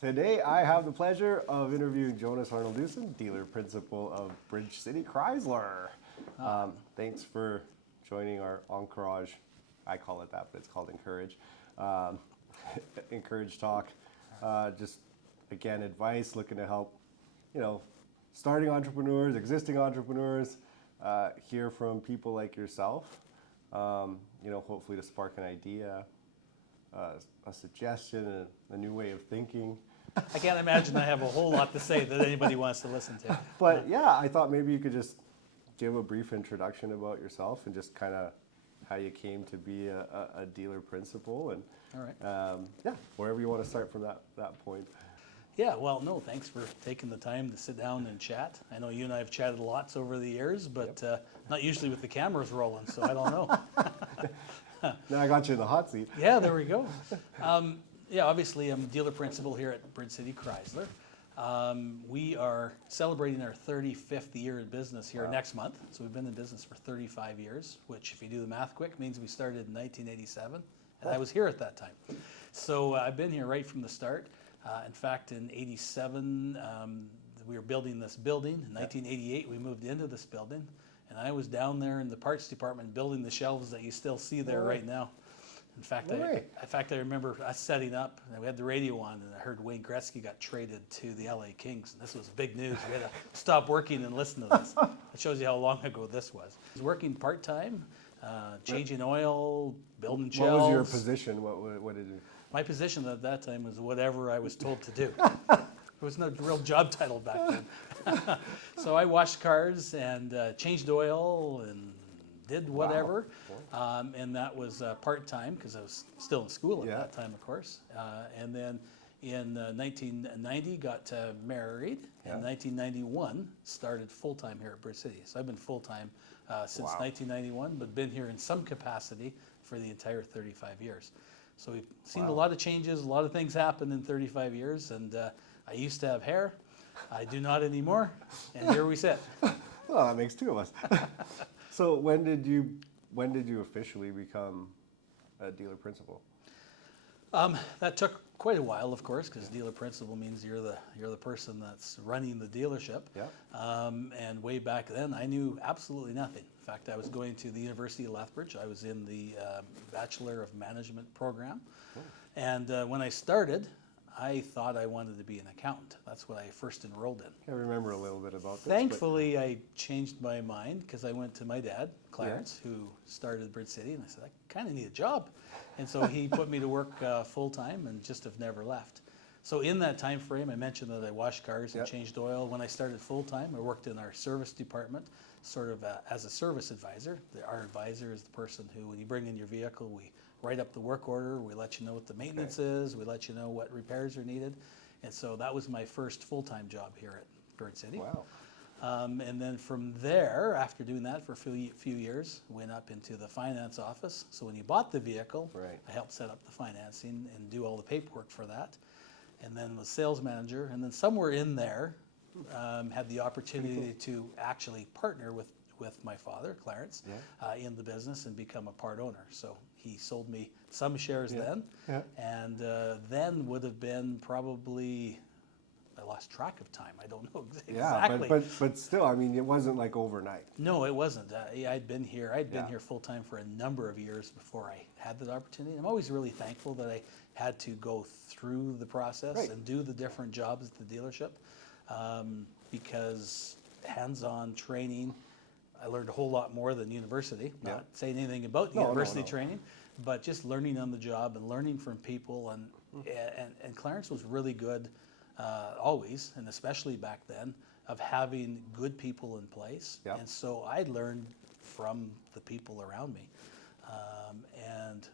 Today I have the pleasure of interviewing Jonas Arnold-Dusen, dealer principal of Bridge City Chrysler. Thanks for joining our Encourage, I call it that, but it's called Encourage. Encourage Talk. Just again, advice, looking to help, starting entrepreneurs, existing entrepreneurs, hear from people like yourself, hopefully to spark an idea, a suggestion, a new way of thinking. I can't imagine I have a whole lot to say that anybody wants to listen to. But yeah, I thought maybe you could just give a brief introduction about yourself and just kind of how you came to be a dealer principal, and All right. wherever you want to start from that point. Yeah, well, no, thanks for taking the time to sit down and chat. I know you and I have chatted lots over the years, but not usually with the cameras rolling, so I don't know. Now I got you in the hot seat. Yeah, there we go. Obviously I'm dealer principal here at Bridge City Chrysler. We are celebrating our 35th year in business here next month. So we've been in business for 35 years, which if you do the math quick means we started in 1987, and I was here at that time. So I've been here right from the start. In fact, in 87, we were building this building. In 1988, we moved into this building, and I was down there in the parts department building the shelves that you still see there right now. In fact, I remember us setting up, and we had the radio on, and I heard Wayne Gretzky got traded to the LA Kings, and this was big news. We had to stop working and listen to this. It shows you how long ago this was. I was working part-time, changing oil, building shelves. What was your position? What did you? My position at that time was whatever I was told to do. There was no real job title back then. So I washed cars and changed oil and did whatever. Wow. And that was part-time because I was still in school at that time, of course. And then in 1990, got married. In 1991, started full-time here at Bridge City. So I've been full-time since 1991, but been here in some capacity for the entire 35 years. So we've seen a lot of changes, a lot of things happen in 35 years, and I used to have hair. I do not anymore, and here we sit. Well, that makes two of us. So when did you officially become a dealer principal? That took quite a while, of course, because dealer principal means you're the person that's running the dealership. Yeah. And way back then, I knew absolutely nothing. In fact, I was going to the University of Lethbridge. I was in the Bachelor of Management program. Oh. And when I started, I thought I wanted to be an accountant. That's what I first enrolled in. I remember a little bit about this. Thankfully, I changed my mind because I went to my dad, Clarence, who started Bridge City, and I said, I kind of need a job. And so he put me to work full-time and just have never left. So in that time frame, I mentioned that I washed cars and changed oil. When I started full-time, I worked in our service department, sort of as a service advisor. Our advisor is the person who, when you bring in your vehicle, we write up the work order, we let you know what the maintenance is, we let you know what repairs are needed. And so that was my first full-time job here at Bridge City. Wow. And then from there, after doing that for a few years, went up into the finance office. So when you bought the vehicle, I helped set up the financing and do all the paperwork for that. And then was sales manager. And then somewhere in there, had the opportunity to actually partner with my father, Clarence, in the business and become a part owner. So he sold me some shares then. And then would have been probably, I lost track of time. I don't know exactly. Yeah, but still, I mean, it wasn't like overnight. No, it wasn't. I'd been here full time for a number of years before I had that opportunity. I'm always really thankful that I had to go through the process and do the different jobs at the dealership, because hands-on training, I learned a whole lot more than university. Not saying anything about university training, but just learning on the job and learning from people. And Clarence was really good. Always, and especially back then, of having good people in place. And so I learned from the people around me. And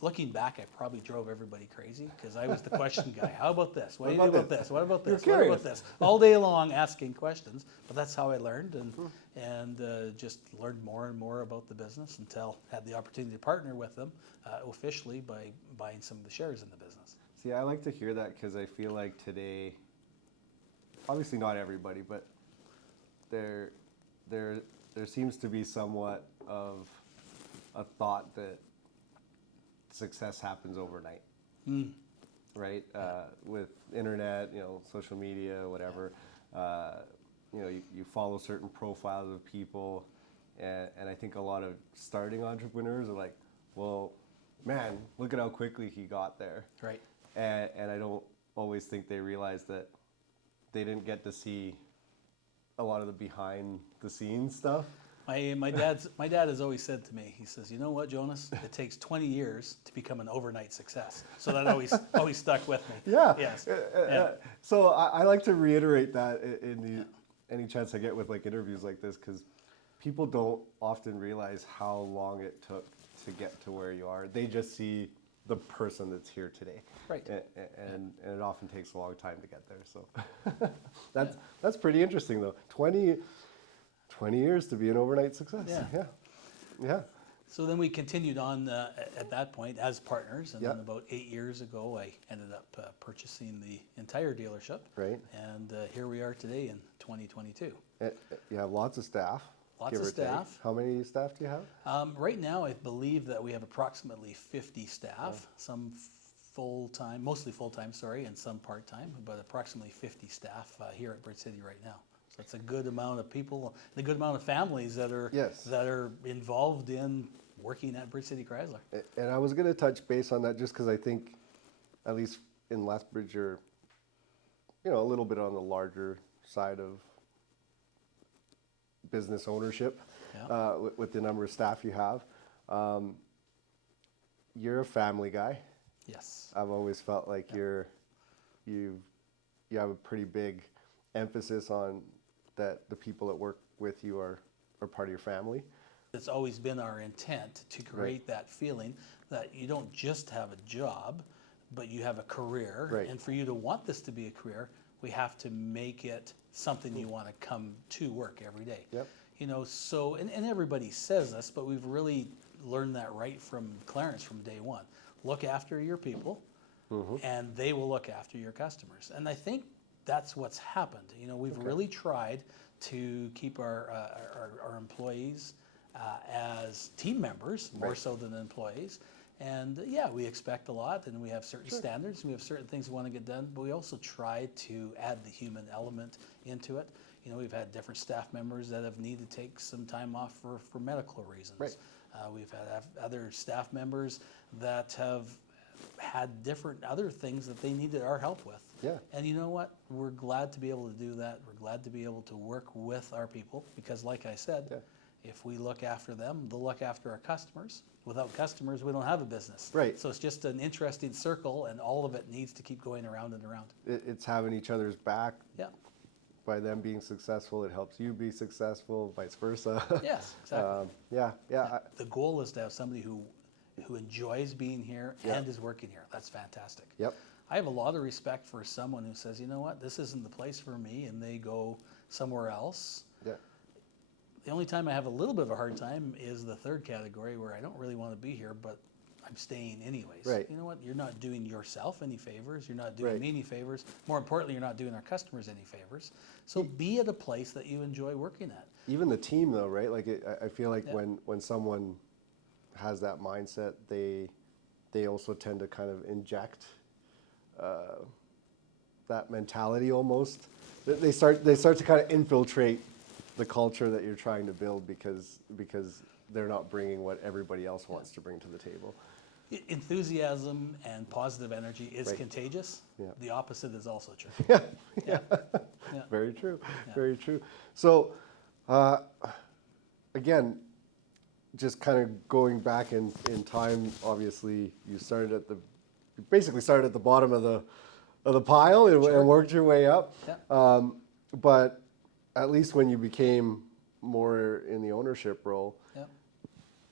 looking back, I probably drove everybody crazy because I was the question guy. How about this? What do you do about this? What about this? What about this? All day long asking questions. But that's how I learned, and just learned more and more about the business until I had the opportunity to partner with them officially by buying some of the shares in the business. See, I like to hear that because I feel like today, obviously not everybody, but there seems to be somewhat of a thought that success happens overnight. right? With internet, social media, whatever, you follow certain profiles of people, and I think a lot of starting entrepreneurs are like, well, man, look at how quickly he got there. Right. And I don't always think they realize that they didn't get to see a lot of the behind the scenes stuff. My dad has always said to me, he says, you know what, Jonas, it takes 20 years to become an overnight success. So that always stuck with me. Yeah. Yes. So I like to reiterate that in any chance I get with like interviews like this, because people don't often realize how long it took to get to where you are. They just see the person that's here today. Right. And it often takes a long time to get there. So that's pretty interesting though. 20 years to be an overnight success. Yeah. So then we continued on at that point as partners, and then about 8 years ago, I ended up purchasing the entire dealership. Right. And here we are today in 2022. You have lots of staff. Lots give of or take. staff. How many staff do you have? Right now, I believe that we have approximately 50 staff, some full-time, mostly full-time, and some part-time, but approximately 50 staff here at Bridge City right now. So it's a good amount of people, a good amount of families that are involved in working at Bridge City Chrysler. And I was going to touch base on that just because I think, at least in Lethbridge, you're, a little bit on the larger side of business ownership with the number of staff you have. You're a family guy. Yes. I've always felt like you have a pretty big emphasis on that the people that work with you are part of your family. It's always been our intent to create that feeling that you don't just have a job, but you have a career. Right. And for you to want this to be a career, we have to make it something you want to come to work every day. Yep. So, and everybody says this, but we've really learned that right from Clarence from day one. Look after your people, and they will look after your customers. And I think that's what's happened. We've really tried to keep our employees as team members, more so than employees. And we expect a lot, and we have certain standards, and we have certain things we want to get done, but we also try to add the human element into it. We've had different staff members that have needed to take some time off for medical reasons. Right. We've had other staff members that have had different other things that they needed our help with. Yeah. And you know what? We're glad to be able to do that. We're glad to be able to work with our people because, like I said, if we look after them, they'll look after our customers. Without customers, we don't have a business. Right. So it's just an interesting circle, and all of it needs to keep going around and around. It's having each other's back. Yeah. By them being successful, it helps you be successful, vice versa. Yes, exactly. Yeah. The goal is to have somebody who enjoys being here and is working here. That's fantastic. Yep. I have a lot of respect for someone who says, you know what, this isn't the place for me, and they go somewhere else. Yeah. The only time I have a little bit of a hard time is the third category where I don't really want to be here, but I'm staying anyways. Right. You know what? You're not doing yourself any favors. You're not doing me any favors. More importantly, you're not doing our customers any favors. So be at a place that you enjoy working at. Even the team, though, right? Like I feel like when someone has that mindset, they also tend to kind of inject that mentality almost. They start to kind of infiltrate the culture that you're trying to build because they're not bringing what everybody else wants to bring to the table. Enthusiasm and positive energy is contagious. Yeah. The opposite is also true. Yeah. Yeah. Very true. Yeah. Very true. So, again, just kind of going back in time. Obviously, you basically started at the bottom of the pile and worked your way up. Yeah. But at least when you became more in the ownership role,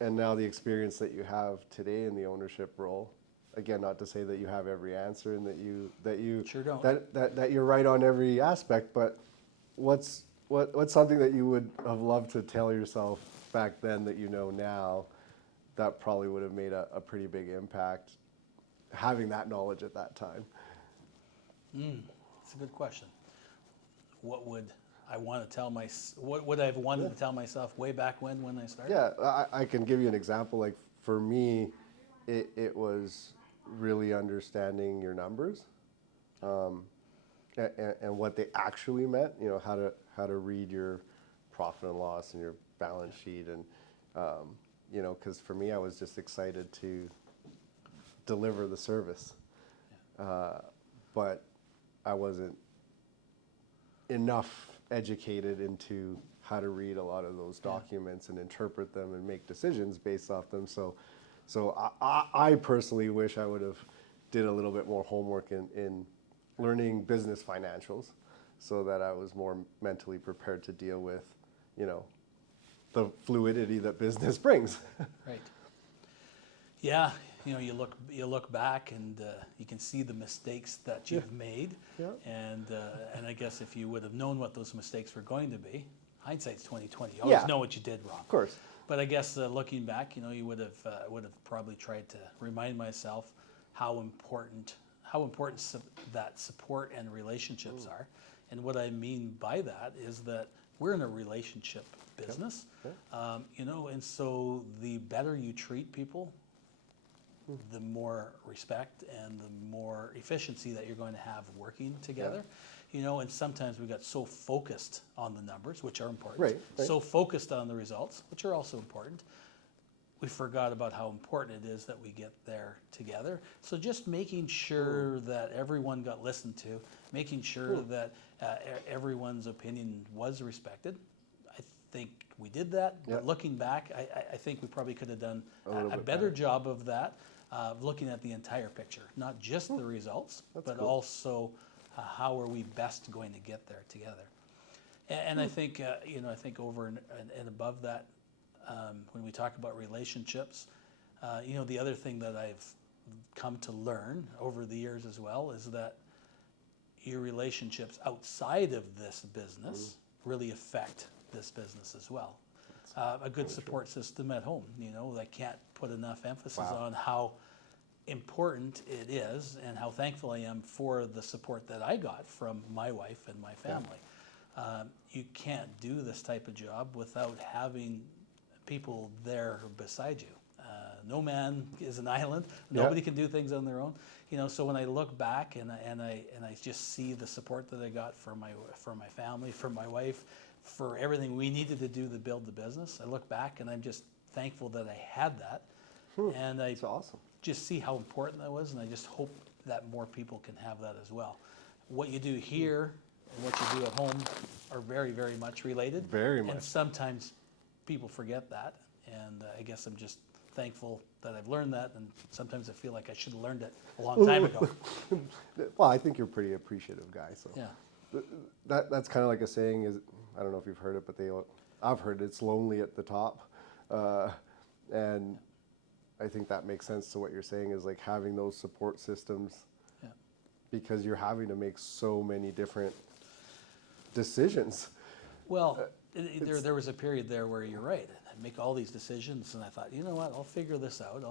and now the experience that you have today in the ownership role, again, not to say that you have every answer and that you sure don't. that you're right on every aspect, but what's something that you would have loved to tell yourself back then that you know now that probably would have made a pretty big impact having that knowledge at that time? That's a good question. What would I want to tell what would I have wanted to tell myself way back when I started? Yeah, I can give you an example. Like for me, it was really understanding your numbers, and what they actually meant. You know, how to read your profit and loss and your balance sheet, and you know, because for me, I was just excited to deliver the service, but I wasn't enough educated into how to read a lot of those documents and interpret them and make decisions based off them. So I personally wish I would have did a little bit more homework in learning business financials, so that I was more mentally prepared to deal with, you know, the fluidity that business brings. Right. Yeah, you know, you look back and you can see the mistakes that you've made, and I guess if you would have known what those mistakes were going to be, hindsight's 20/20. You always know what you did wrong. Of course. But I guess looking back, you know, you would have probably tried to remind myself how important that support and relationships are. And what I mean by that is that we're in a relationship business, you know, and so the better you treat people, the more respect and the more efficiency that you're going to have working together. You know, and sometimes we got so focused on the numbers, which are important, so focused on the results, which are also important, we forgot about how important it is that we get there together. So just making sure that everyone got listened to, making sure that everyone's opinion was respected. I think we did that, but looking back, I think we probably could have done a better job of that, looking at the entire picture, not just the results, but also how are we best going to get there together. And I think, you know, I think over and above that, when we talk about relationships, you know, the other thing that I've come to learn over the years as well is that your relationships outside of this business really affect this business as well. A good support system at home, you know, I can't put enough emphasis on how important it is and how thankful I am for the support that I got from my wife and my family. You can't do this type of job without having people there beside you. No man is an island. Nobody can do things on their own. You know, so when I look back and I just see the support that I got from my family, from my wife, for everything we needed to do to build the business, I look back and I'm just thankful that I had that. And I just see how important that was, and I just hope that more people can have that as well. What you do here and what you do at home are very, very much related. Very much. And sometimes people forget that, and I guess I'm just thankful that I've learned that, and sometimes I feel like I should have learned it a long time ago. Well, I think you're a pretty appreciative guy, so Yeah. that's kind of like a saying, is, I don't know if you've heard it, but I've heard it's lonely at the top, and I think that makes sense to what you're saying, is like having those support systems, because you're having to make so many different decisions. Well, there was a period there where you're right. I'd make all these decisions, and I thought, you know what, I'll figure this out.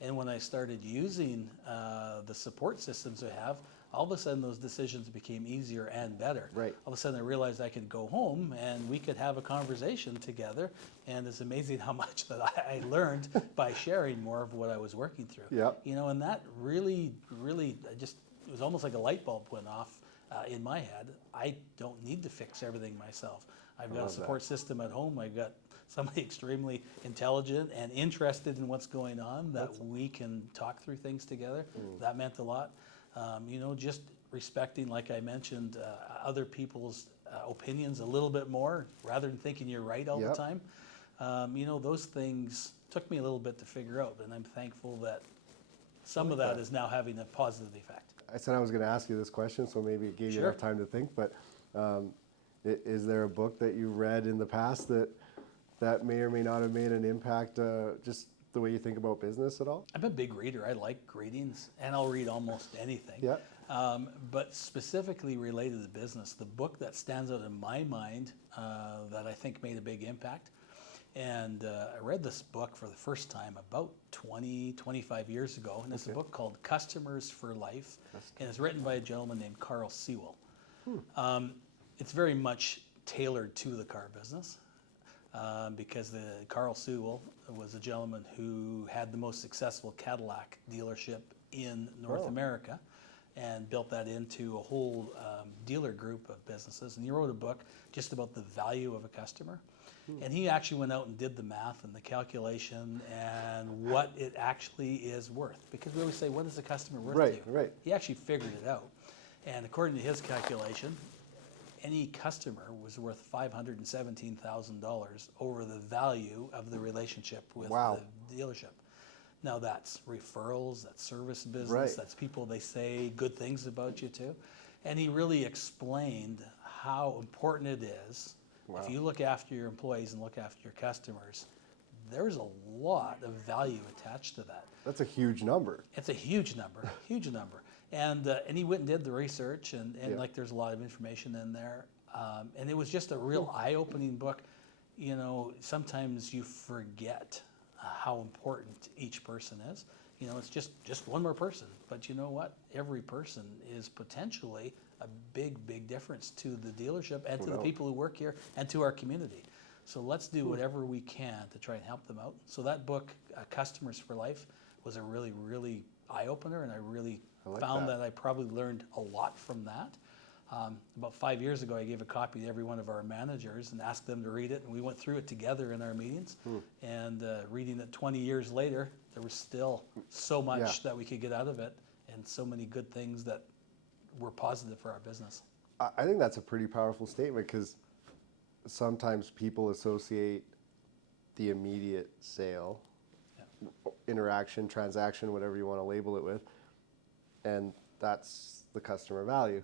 And when I started using the support systems I have, all of a sudden those decisions became easier and better. Right. All of a sudden I realized I could go home and we could have a conversation together, and it's amazing how much that I learned by sharing more of what I was working through. Yeah. You know, and that really, it was almost like a light bulb went off in my head. I don't need to fix everything myself. I've got a support system at home. I've got somebody extremely intelligent and interested in what's going on that we can talk through things together. That meant a lot. You know, just respecting, like I mentioned, other people's opinions a little bit more, rather than thinking you're right all the time. You know, those things took me a little bit to figure out, and I'm thankful that some of that is now having a positive effect. I said I was going to ask you this question, so maybe it gave you enough time to think, but is there a book that you read in the past that may or may not have made an impact, just the way you think about business at all? I'm a big reader. I like readings, and I'll read almost anything. But specifically related to business, the book that stands out in my mind that I think made a big impact, and I read this book for the first time about 25 years ago, and it's a book called Customers for Life, and it's written by a gentleman named Carl Sewell. It's very much tailored to the car business. because Carl Sewell was a gentleman who had the most successful Cadillac dealership in North America and built that into a whole dealer group of businesses. And he wrote a book just about the value of a customer. And he actually went out and did the math and the calculation and what it actually is worth. Because we always say, what is a customer worth to you? Right. He actually figured it out. And according to his calculation, any customer was worth $517,000 over the value of the relationship with the dealership. Now that's referrals, that's service business, that's people they say good things about you too. And he really explained how important it is. If you look after your employees and look after your customers, there's a lot of value attached to that. That's a huge number. It's a huge number, huge number. And he went and did the research, and like there's a lot of information in there. And it was just a real eye-opening book. You know, sometimes you forget how important each person is. You know, it's just one more person. But you know what? Every person is potentially a big, big difference to the dealership and to the people who work here and to our community. So let's do whatever we can to try and help them out. So that book, Customers for Life, was a really, really eye-opener, and I really found that I probably learned a lot from that. About 5 years ago, I gave a copy to every one of our managers and asked them to read it, and we went through it together in our meetings. And reading it 20 years later, there was still so much that we could get out of it, and so many good things that were positive for our business. I think that's a pretty powerful statement, because sometimes people associate the immediate sale, interaction, transaction, whatever you want to label it with, and that's the customer value.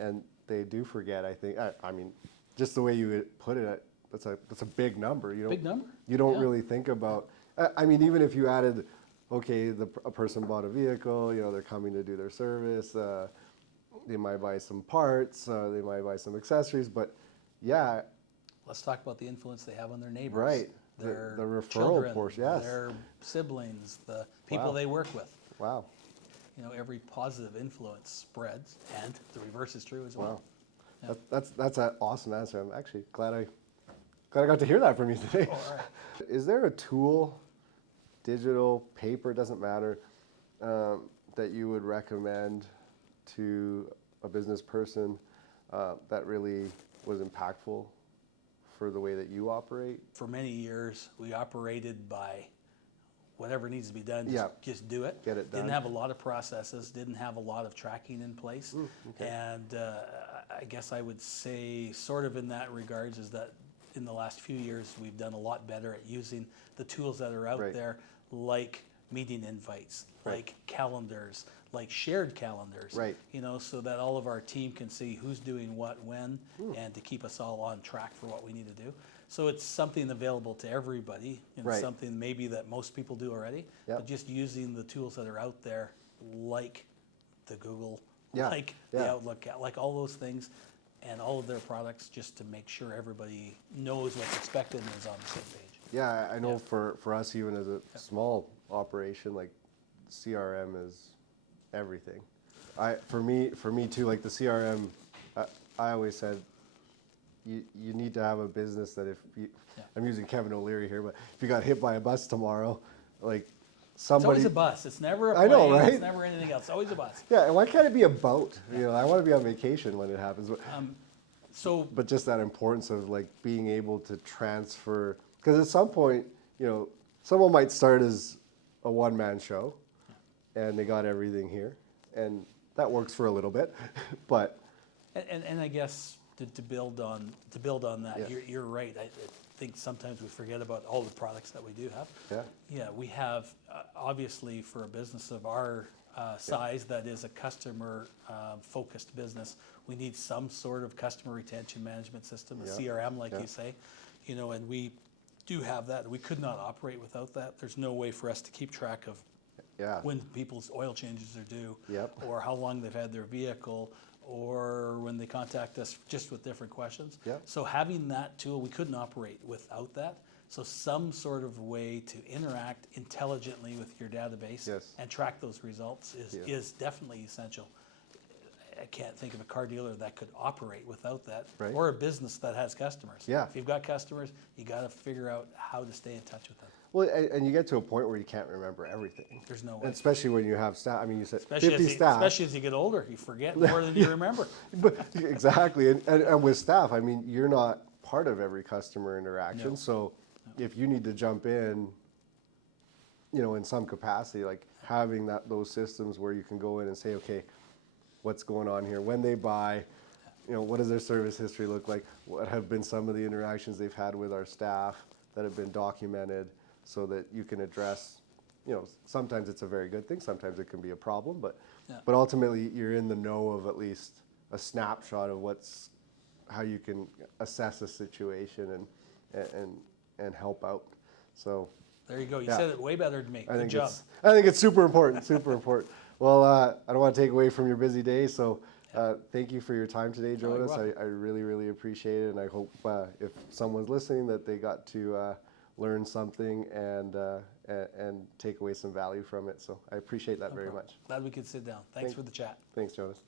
And they do forget, I think, I mean, just the way you put it, that's a big number. Big number? You don't really think about, I mean, even if you added, okay, a person bought a vehicle, you know, they're coming to do their service, they might buy some parts, they might buy some accessories, but yeah. Let's talk about the influence they have on their neighbors. Right. Their the referral children, portion, yes. their siblings, the people they work with. Wow. You know, every positive influence spreads, and the reverse is true as well. Wow. Yeah. That's an awesome answer. I'm actually glad I got to hear that from you today. All right. Is there a tool, digital, paper, doesn't matter, that you would recommend to a business person that really was impactful for the way that you operate? For many years, we operated by whatever needs to be done, just do it. Get it done. Didn't have a lot of processes, didn't have a lot of tracking in place. And I guess I would say, sort of in that regards, is that in the last few years, we've done a lot better at using the tools that are out there, like meeting invites, like calendars, like shared calendars, you know, so that all of our team can see who's doing what when, and to keep us all on track for what we need to do. So it's something available to everybody, and something maybe that most people do already, but just using the tools that are out there, like the Google, like the Outlook, like all those things, and all of their products, just to make sure everybody knows what's expected and is on the same page. Yeah, I know for us, even as a small operation, like CRM is everything. For me too, like the CRM, I always said, you need to have a business that if you, I'm using Kevin O'Leary here, but if you got hit by a bus tomorrow, like somebody. It's always a bus. It's never a plane. I know, right? It's never anything else. It's always a bus. Yeah, and why can't it be a boat? You know, I want to be on vacation when it happens. But just that importance of like being able to transfer, because at some point, you know, someone might start as a one-man show, and they got everything here, and that works for a little bit, but. And I guess. To build on that, you're right. I think sometimes we forget about all the products that we do have. Yeah, we have obviously, for a business of our size that is a customer focused business, we need some sort of customer retention management system, a CRM, like you say. You know, and we do have that. We could not operate without that. There's no way for us to keep track of when people's oil changes are due, or how long they've had their vehicle, or when they contact us just with different questions. So having that tool, we couldn't operate without that. So some sort of way to interact intelligently with your database and track those results is definitely essential. I can't think of a car dealer that could operate without that, Right. or a business that has customers. Yeah. If you've got customers, you got to figure out how to stay in touch with them. Well, and you get to a point where you can't remember everything. There's no way. And especially when you have staff. I mean, you said Especially 50 as, you, staff. especially as you get older, you forget more than you remember. But exactly, and with staff, I mean, you're not part of every customer interaction. No. So if you need to jump in, you know, in some capacity, like having those systems where you can go in and say, okay, what's going on here? When they buy, you know, what does their service history look like? What have been some of the interactions they've had with our staff that have been documented, so that you can address, you know, sometimes it's a very good thing, sometimes it can be a problem, but ultimately you're in the know of at least a snapshot of how you can assess a situation and help out. So There you go. You Yeah. said it way better than me. I Good think job. I think it's super important, super important. Well, I don't want to take away from your busy day, so thank you for your time today, Oh, you're Jonas. welcome. I really, really appreciate it, and I hope if someone's listening that they got to learn something and take away some value from it. So I appreciate that very much. Glad we could sit down. Thanks for the chat. Thanks, Jonas.